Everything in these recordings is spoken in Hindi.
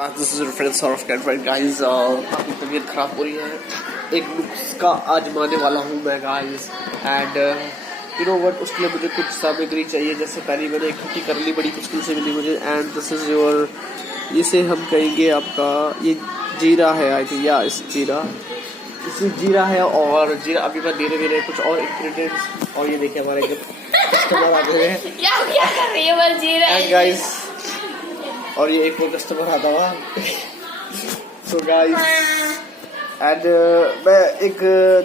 This is reference of catfight guys. काफ़ी तबीयत ख़राब हो रही है, एक नुस्खा आजमाने वाला हूँ मैं guys. And you know what, उसके लिए मुझे कुछ सामग्री चाहिए। जैसे पहले मैंने इकट्ठी कर ली, बड़ी मुश्किल से मिली मुझे। एंड दिस इज़ योर, इसे हम कहेंगे आपका ये जीरा है आई थिंक, या इस जीरा, इसमें जीरा है। और जीरा अभी मैं धीरे धीरे कुछ और इंग्रेडिएंट्स। और ये देखिए हमारे कस्टमर आ गए हैं। क्या कर रही है जीरा एंड गाइस, और ये एक और कस्टमर आता हुआ। सो गाइस, एंड मैं एक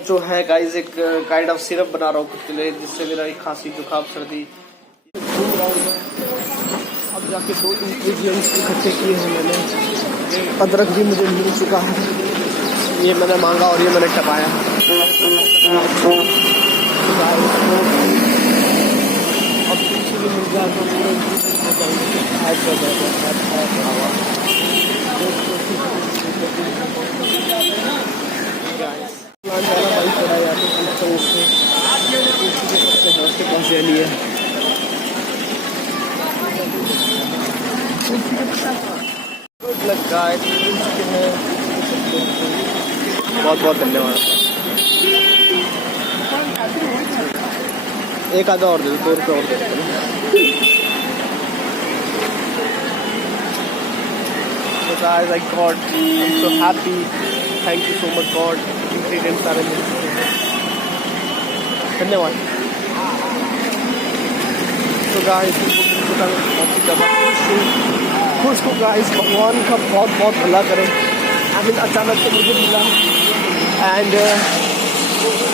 जो है गाइस, एक काइंड ऑफ सिरप बना रहा हूँ खुद के लिए, जिससे मेरा एक खांसी जुकाम सर्दी घूम रहा हूँ मैं। अब जाके 2 इंग्रेडिएंट्स इकट्ठे किए हैं मैंने। अदरक भी मुझे मिल चुका है, ये मैंने मांगा और ये मैंने टपाया। अब तुलसी भी मिल जाए तो बहुत बहुत धन्यवाद। एक आधा और दे दो, 2 रुपये और दे दो। So guys, I got, I'm so happy. Thank you so much God. Ingredients सारे मिल चुके हैं, धन्यवाद। तो गाइस, बहुत ज़्यादा खुश हूँ गाइस। भगवान का बहुत बहुत भला करें। आई मीन अचानक से मुझे मिला। एंड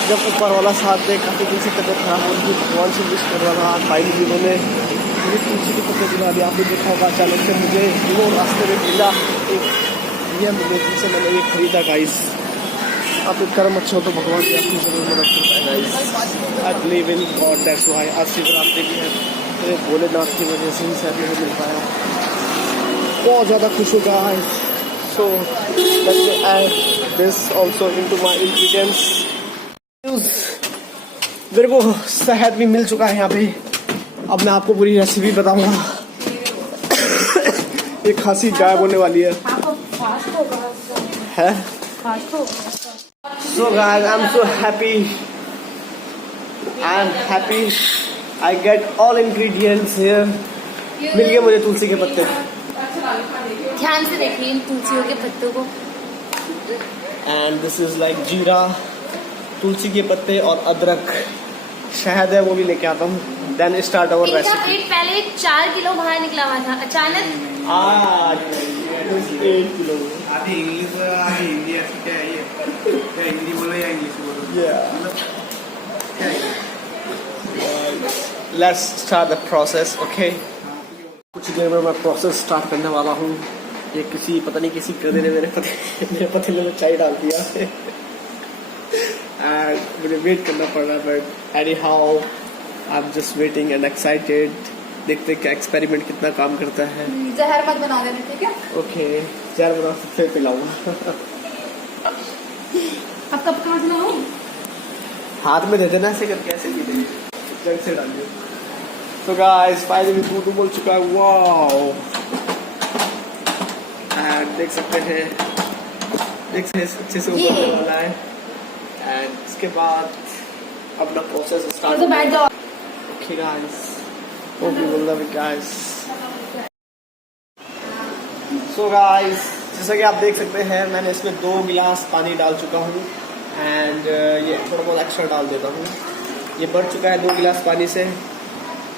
जब ऊपर वाला साथ दे, काफ़ी दिन से तबियत खराब हो रही थी, भगवान से विश कर रहा था। फाइनली उन्होंने मुझे तुलसी के पत्ते दिला दिया। आपने देखा होगा अचानक से मुझे वो रास्ते में मिला एक, ये मिले जिनसे मैंने ये खरीदा गाइस। आपके कर्म अच्छे हो तो भगवान की आपकी जरूर मदद करता है guys. I believe in God, that's why. आज शिवरात्रि भी है, मेरे भोलेनाथ की वजह से ही शायद मुझे मिल पाया। बहुत ज़्यादा खुश हूँ guys. So let me add this also into my ingredients. मेरे को शहद भी मिल चुका है यहाँ पे। अब मैं आपको पूरी रेसिपी बताऊंगा। ये खांसी गायब होने वाली है। So guys, I'm so happy. I'm happy. I get all ingredients here. मिल गए मुझे तुलसी के पत्ते। ध्यान से देखिए इन तुलसियों के पत्तों को। And this is like जीरा, तुलसी के पत्ते और अदरक, शहद है वो भी लेके आता हूँ। Then start our इनका recipe. पेट पहले 4 किलो बाहर निकला हुआ था, अचानक आज 8 किलो। आधी इंग्लिश आधी हिंदी, ऐसे क्या है ये? क्या हिंदी बोलो या इंग्लिश बोलो? क्या है? Let's start the process, okay? कुछ देर में मैं प्रोसेस स्टार्ट करने वाला हूँ। ये किसी पता नहीं किसी गधे ने मेरे पतीले में चाय डाल दिया है। एंड मुझे वेट करना पड़ रहा है, but any how I am just waiting and excited. देखते क्या एक्सपेरिमेंट कितना काम करता है। जहर मत बना देना, ठीक है? ओके, जहर बना सकते पिलाऊंगा। अब कब कहाँ से लाऊं? हाथ में दे देना, ऐसे करके ऐसे भी दे, जग से डालिए। तो गाइस फाइनली दूध उबल चुका है। वाओ, एंड देख सकते हैं अच्छे से उबलने वाला है। एंड इसके बाद अपना प्रोसेस स्टार्ट। तो बैठ जाओ। Okay guys, hope you will love it guys. So guys, जैसा कि आप देख सकते हैं मैंने इसमें 2 गिलास पानी डाल चुका हूँ। एंड ये थोड़ा बहुत एक्स्ट्रा डाल देता हूँ। ये बढ़ चुका है 2 गिलास पानी से।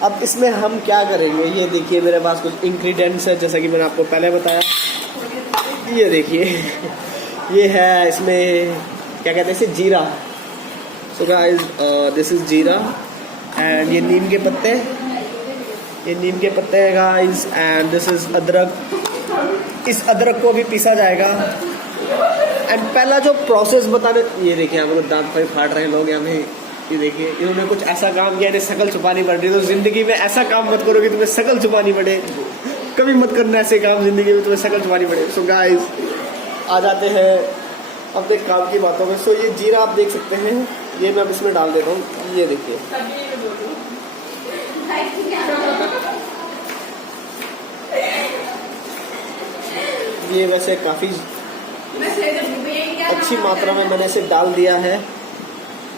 अब इसमें हम क्या करेंगे, ये देखिए मेरे पास कुछ इंग्रेडिएंट्स है, जैसा कि मैंने आपको पहले बताया। ये देखिए, ये है इसमें क्या कहते हैं इसे, जीरा। सो गाइस, दिस इज जीरा। एंड ये नीम के पत्ते, ये नीम के पत्ते हैं गाइस। एंड दिस इज अदरक। इस अदरक को भी पीसा जाएगा। एंड पहला जो प्रोसेस बताने, ये देखिए यहाँ पर दांत पे फाड़ रहे हैं लोग यहाँ पे। ये देखिए इन्होंने कुछ ऐसा काम किया, इन्हें शकल छुपानी पड़ रही है। तो जिंदगी में ऐसा काम मत करो कि तुम्हें शकल छुपानी पड़े। कभी मत करना ऐसे काम जिंदगी में तुम्हें शकल छुपानी पड़े। सो गाइस, आ जाते हैं अपने काम की बातों में। सो ये जीरा आप देख सकते हैं, ये मैं अब इसमें डाल देता हूँ। ये देखिए, ये वैसे काफ़ी अच्छी मात्रा में मैंने इसे डाल दिया है।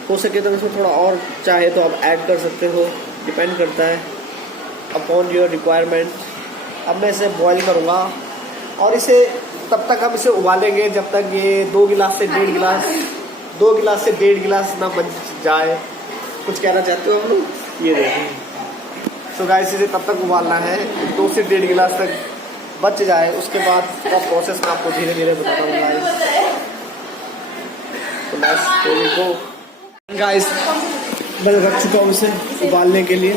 हो सके तो इसमें थोड़ा और चाहे तो आप ऐड कर सकते हो, डिपेंड करता है अपॉन योर रिक्वायरमेंट। अब मैं इसे बॉईल करूँगा और इसे तब तक हम इसे उबालेंगे जब तक ये 2 गिलास से 1.5 गिलास 2 गिलास से 1.5 गिलास ना बन जाए। कुछ कहना चाहते हो हम लोग? ये देखें। सो गाइस इसे तब तक उबालना है 2 से 1.5 गिलास तक बच जाए, उसके बाद का प्रोसेस मैं आपको धीरे धीरे बताता हूँ गाइस। मैं रख चुका हूँ इसे उबालने के लिए।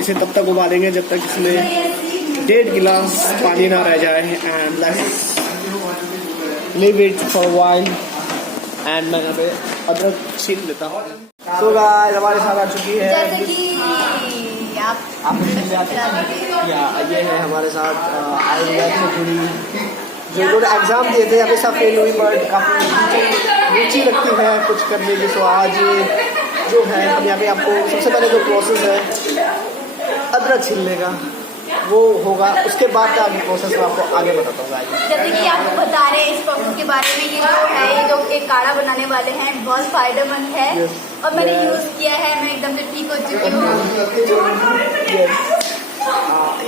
इसे तब तक उबालेंगे जब तक इसमें 1.5 गिलास पानी ना रह जाए। And let's leave it for while. And मैं यहाँ पे अदरक छील लेता हूँ। तो गाइस हमारे साथ आ चुकी है, जैसे कि आप या ये है हमारे साथ आयुर्वेद से जुड़ी, जो इन्होंने एग्ज़ाम दिए थे हमेशा फेल हुई, बट काफ़ी रुचि लगती है कुछ करने की। सो आज जो है हम यहाँ पे आपको सबसे पहले जो प्रोसेस है अदरक छीलने का वो होगा, उसके बाद का आगे प्रोसेस मैं आपको आगे बताता हूँ। जैसे कि आपको बता रहे हैं इस प्रोसेस के बारे में। ये जो है, ये जो एक काढ़ा बनाने वाले हैं, बहुत फायदेमंद है। और मैंने यूज़ किया है, मैं एकदम से ठीक हो चुकी हूँ।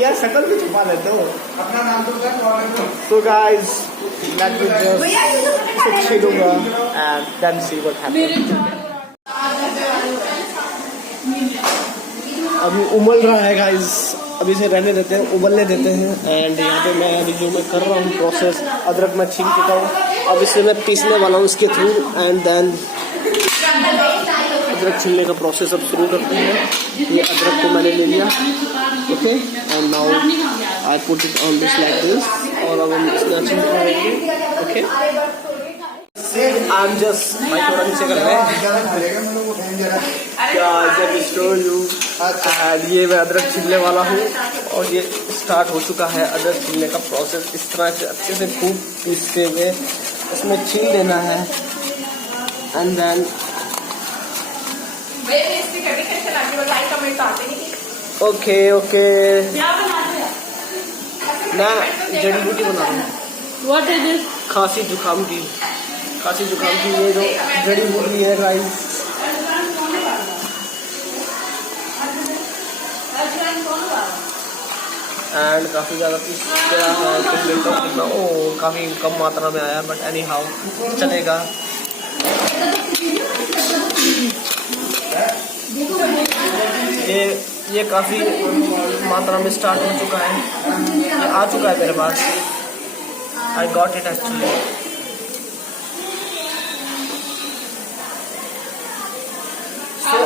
यार शकल भी छुपा लेते हो अपना नाम तो। So guys let me just छीलूंगा and then see what happens. अभी उबल रहा है गाइस, अभी इसे रहने देते हैं, उबलने देते हैं। एंड यहाँ पे मैं अभी जो मैं कर रहा हूँ प्रोसेस, अदरक मैं छील चुका हूँ, अब इसे मैं पीसने वाला हूँ इसके थ्रू। एंड देन अदरक छीलने का प्रोसेस अब शुरू करते हैं। ये अदरक को मैंने ले लिया, okay. And now I put it on this like this, और अब हम इसमें अच्छी करेंगे, ओके। आई एम जस्ट भाई थोड़ा नीचे कर रहे हैं क्या जब स्टोर यू। ये मैं अदरक छीलने वाला हूँ और ये स्टार्ट हो चुका है अदरक छीलने का प्रोसेस। इस तरह से अच्छे से खूब पीसते हुए इसमें छील देना है। एंड देन ओके ओके मैं जड़ी बूटी बना रहा हूँ। What is this? खांसी जुकाम की ये जो जड़ी बूटी है गाइस। एंड काफ़ी ज़्यादा पीस गया है, तो देखता हूँ कितना। ओ काफ़ी कम मात्रा में आया, बट एनी हाउ चलेगा। ये काफ़ी मात्रा में स्टार्ट हो चुका है, ये आ चुका है मेरे पास। I got it actually. तो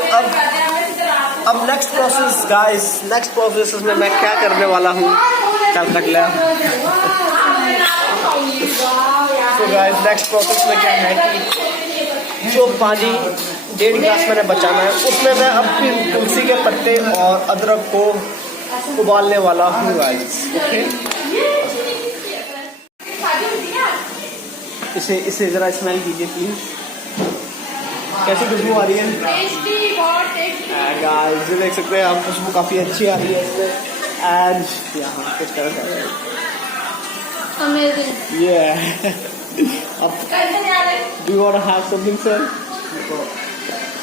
अब next process guys, next process में मैं क्या करने वाला हूँ, चल कट लिया। तो गाइस नेक्स्ट प्रोसेस में क्या है कि जो पानी 1.5 गिलास मैंने बचाना है, उसमें मैं अपनी तुलसी के पत्ते और अदरक को उबालने वाला हूँ गाइस, ओके। इसे ज़रा स्मेल कीजिए प्लीज़, कैसी खुशबू आ रही है गाइस। ये देख सकते हैं आप, खुशबू काफ़ी अच्छी आ रही है इसमें। एंड यहाँ कुछ कर रहे हैं ये अब do you want to have something sir?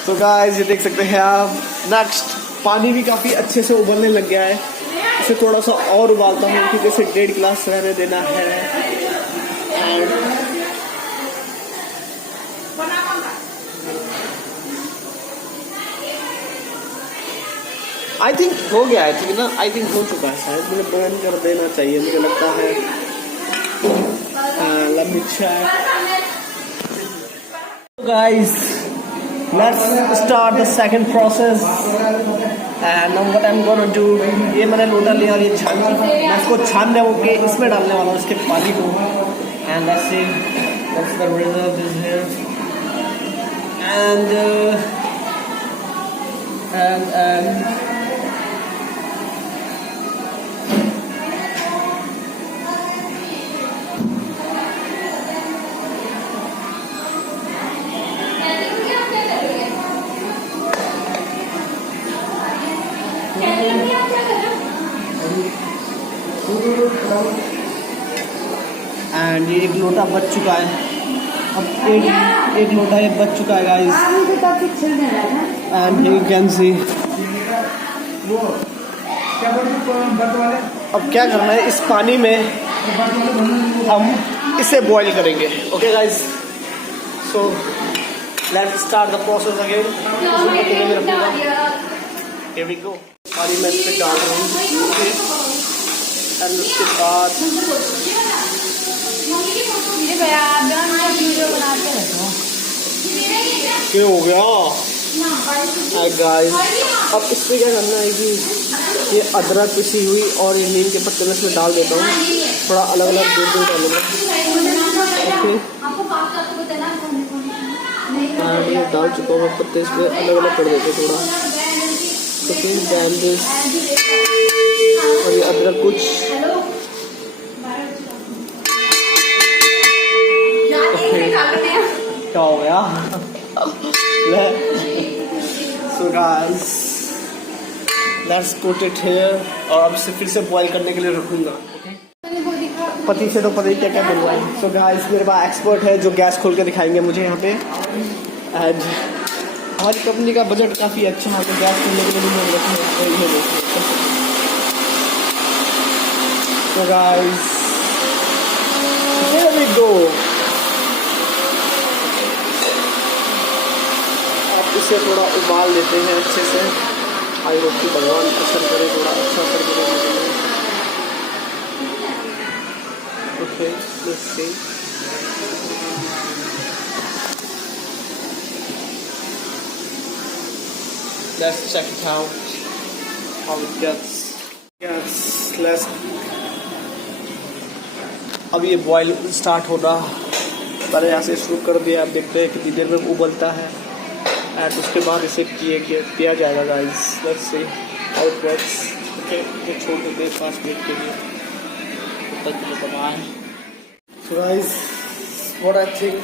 तो गाइस ये देख सकते हैं आप, नेक्स्ट पानी भी काफ़ी अच्छे से उबलने लग गया है। इसे थोड़ा सा और उबालता हूँ क्योंकि इसे 1.5 गिलास रहने देना है। एंड आई थिंक हो गया है, ठीक है ना? आई थिंक हो चुका है शायद, मुझे बर्न कर देना चाहिए, मुझे लगता है। Let me check guys, let's start the second process. And now what I am gonna do, ये मैंने लोटा लिया और ये छान, मैं इसको छानने होके इसमें डालने वाला हूँ, इसके पानी को। And let's see what's the result is here. And and ये एक लोटा बच चुका है। अब एक लोटा ये बच चुका है guys, and you can see. वो क्या बोलते बर्त वाले, अब क्या करना है, इस पानी में हम इसे बॉईल करेंगे। Okay guys, so let's start the process again. Here we go. पानी में इसमें डाल रहा हूँ, एंड उसके बाद क्या हो गया गाइस। अब इसमें क्या करना है कि ये अदरक पिसी हुई और ये नीम के पत्ते में इसमें डाल देता हूँ, थोड़ा अलग अलग दूर डालूंगा। ओके, ये डाल चुका हूँ पत्ते, इसमें अलग अलग कर देते थोड़ा। ओके, और ये अदरक कुछ क्या हो गया। So guys, let's put it here, और अब इसे फिर से बॉईल करने के लिए रखूंगा। पति से तो पता ही क्या क्या बनवाए। सो गाइस, मेरे पास एक्सपर्ट है जो गैस खोल के दिखाएंगे मुझे यहाँ पे। एंड हमारी कंपनी का बजट काफ़ी अच्छा है, तो गैस खोलने के लिए भी मैं तो गाइस, here we go। इसे थोड़ा उबाल लेते हैं अच्छे से। आई होप कि भगवान असर करे, थोड़ा अच्छा असर करे। Okay, let's see. Let's check it out how it gets. Yes, let's. अब ये बॉईल स्टार्ट हो रहा, मैंने यहाँ से शुरू कर दिया। आप देखते हैं कितनी देर में उबलता है, एंड उसके बाद इसे किया जाएगा guys. Let's see how it works. Okay, ये छोड़ देते हैं 5 मिनट के लिए, तब तक ये बनाए। So guys, what I think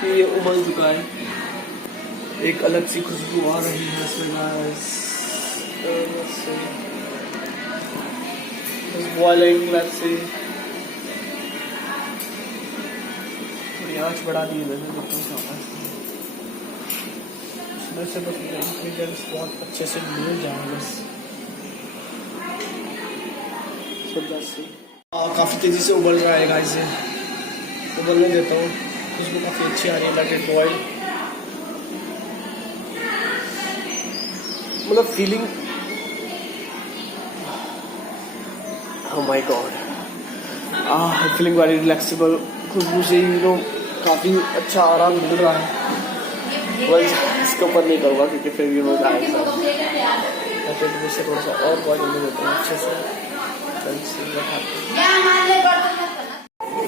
कि ये उबल चुका है, एक अलग सी खुशबू आ रही है इसमें guys. Let's see, it's boiling. Let's see, आँच बढ़ा दी मैंने, से बस इंग्रेडिएंट्स बहुत अच्छे से मिल जाए बस। काफ़ी तेज़ी से उबल रहा है गाइस, से उबलने देता हूँ। खुशबू काफ़ी अच्छी आ रही है, लेट इट बॉइल। मतलब feeling, oh my god, feeling very relaxable. खुशबू से ही काफ़ी अच्छा आराम मिल रहा है। इसके ऊपर नहीं करूँगा क्योंकि फिर भी हो जाएगा। इससे थोड़ा सा और बॉइल होने देते हैं अच्छे से।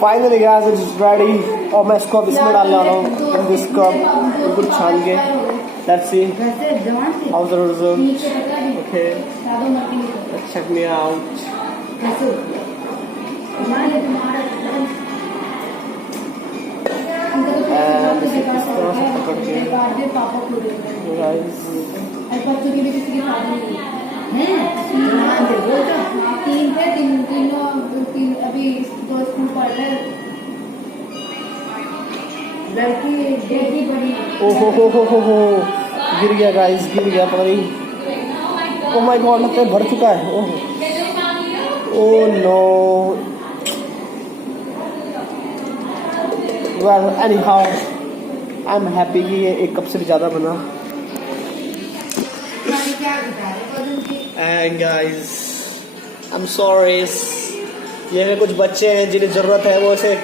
Finally guys, it is ready, और मैं इसको अब इसमें डालने वाला हूँ, इसको बिल्कुल छान के। Let's see how the result. Okay, check me out. ओहो हो, गिर गया गाइस, गिर गया पानी। ओह माय गॉड, लगता है भर चुका है। Oh no. Well, anyhow, I'm happy कि ये 1 कप से भी ज़्यादा बना। And guys, I'm sorry, ये में कुछ बच्चे हैं जिन्हें ज़रूरत है, वो इसे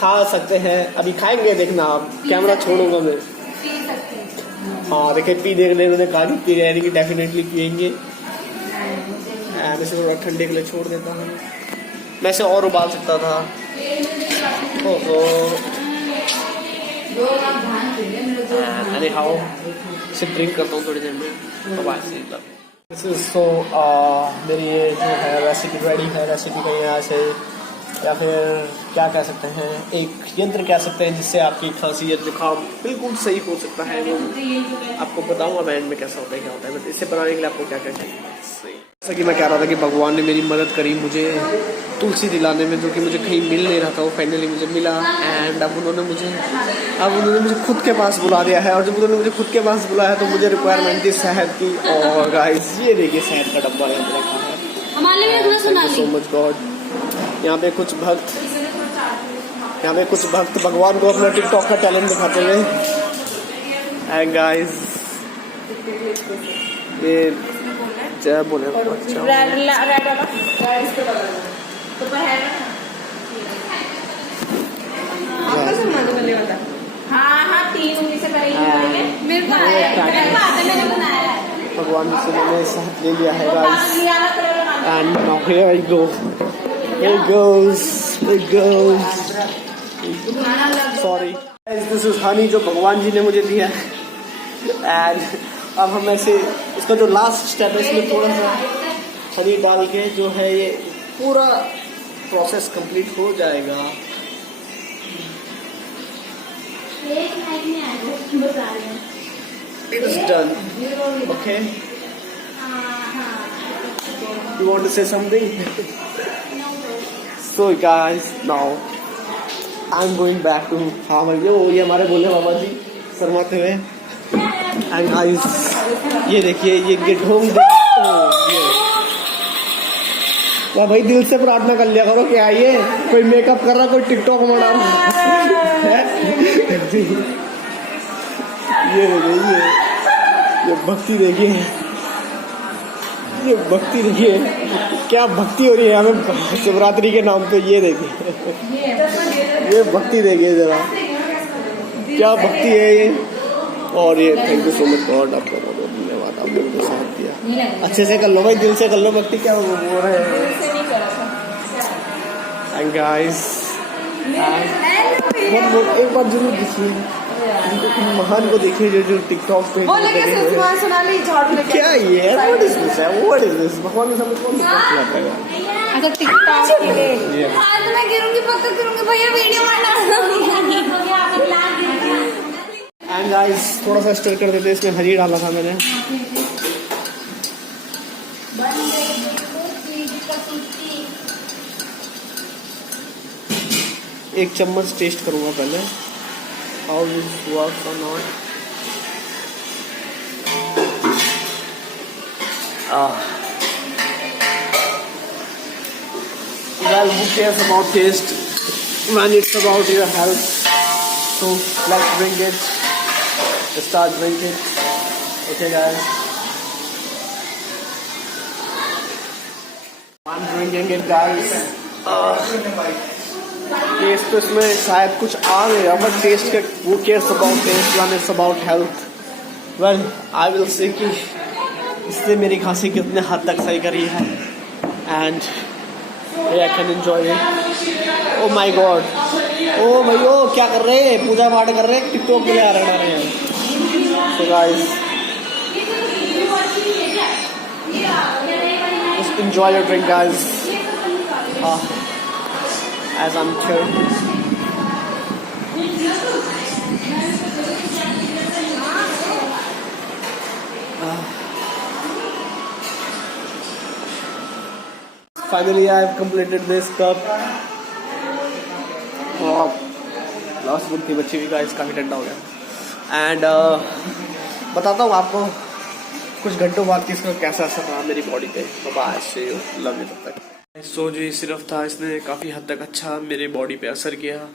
खा सकते हैं। अभी खाएंगे, देखना आप, कैमरा छोड़ूंगा मैं। हाँ देखिए, पी देखने उन्होंने कहा कि पी रहे कि डेफिनेटली पियेंगे। मैं इसे थोड़ा ठंडे के लिए छोड़ देता हूँ। मैं इसे और उबाल सकता था। ओहो, anyhow, इसे ड्रिंक करता हूँ थोड़ी देर में। तो मेरी ये जो है रेसिपी रेडी है। रेसिपी का यहाँ से, या फिर क्या कह सकते हैं, एक यंत्र कह सकते हैं जिससे आपकी खांसी या जुकाम बिल्कुल सही हो सकता है। वो आपको बताऊंगा मैं एंड में कैसा होता है, क्या होता है। बट इसे बनाने के लिए आपको क्या क्या चाहिए। जैसा कि मैं कह रहा था कि भगवान ने मेरी मदद करी मुझे तुलसी दिलाने में, जो कि मुझे कहीं मिल नहीं रहा था, वो फाइनली मुझे मिला। एंड अब उन्होंने मुझे खुद के पास बुला दिया है। और जब उन्होंने मुझे खुद के पास बुलाया तो मुझे रिक्वायरमेंट थी शहद की। और गाइस ये देखिए शहद का डब्बा यहाँ पे रखा है। So much God. यहाँ पे कुछ भक्त भगवान को अपना टिकटॉक का टैलेंट दिखाते हुए। एंड गाइस ये जय बोले भगवान से मैंने साथ ले लिया है guys. And now here I go, here goes sorry this is Honey जो भगवान जी ने मुझे दिया है। एंड अब हम ऐसे इसका जो लास्ट स्टेप है इसमें थोड़ा सा हनी डाल के जो है ये पूरा प्रोसेस कंप्लीट हो जाएगा। It is done. Okay. You want to say something? So guys, now I'm going back to हाँ भाई ये हमारे बोले बाबा जी शर्माते हुए। एंड गाइस ये देखिए ये ढोंग वाह भाई दिल से प्रार्थना कर लिया करो क्या ये कोई मेकअप कर रहा कोई टिकटॉक में डाल ये देखिए ये भक्ति देखिए क्या भक्ति हो रही है हमें शिवरात्रि के नाम पे। ये देखिए ये भक्ति देखिए जरा क्या भक्ति है ये। और ये thank you so much God, आपका बहुत बहुत धन्यवाद, आपने मुझे साथ दिया। अच्छे से कर लो भाई, दिल से कर लो भक्ति, क्या बोल रहे हैं। एंड गाइस एक बार जरूर देखिए इन महान को देखिए जो टिकटॉक पे क्या ये व्हाट इज दिस है, व्हाट इज दिस। भगवान ने समझ कौन खिलाता है। अच्छा टिकटॉक के लिए आज मैं गिरूंगी पक्का गिरूंगी भैया वीडियो बनाना। एंड गाइस थोड़ा सा स्टर कर देते, इसमें हरी डाला था मैंने। एक चम्मच टेस्ट करूंगा पहले हाउ दिस वर्क्स और not. Well, who cares about taste when it's about your health? So let's drink it. Let's start drinking. Okay, guys. I'm drinking it, guys. Taste तो इसमें शायद कुछ आ गया, बट टेस्ट का वो cares about taste when it's about health. Well, I will see कि इसने मेरी खांसी कितने हद तक सही करी है। And I can enjoy it. Oh my God. ओ भैया क्या कर रहे हैं, पूजा पाठ कर रहे हैं, टिकटॉक के लिए आ रहे हैं। So guys, just enjoy your drink, guys. As I'm here. Finally, I have completed this cup. Last book थी बच्ची हुई गाइस, काफ़ी ठंडा हो गया। एंड बताता हूँ आपको कुछ घंटों बाद कि इसका कैसा असर रहा मेरी बॉडी पे। Bye, see you, love you तब तक। सो जो ये सिरप था इसने काफ़ी हद तक अच्छा मेरे बॉडी पे असर किया।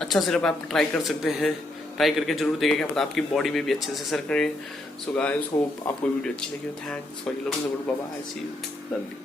अच्छा सिरप आप ट्राई कर सकते हैं, ट्राई करके जरूर देखें, क्या पता आपकी बॉडी में भी अच्छे से असर करे। सो गाइस होप आपको वीडियो अच्छी लगी हो। Thanks for your love, bye, see you, love you.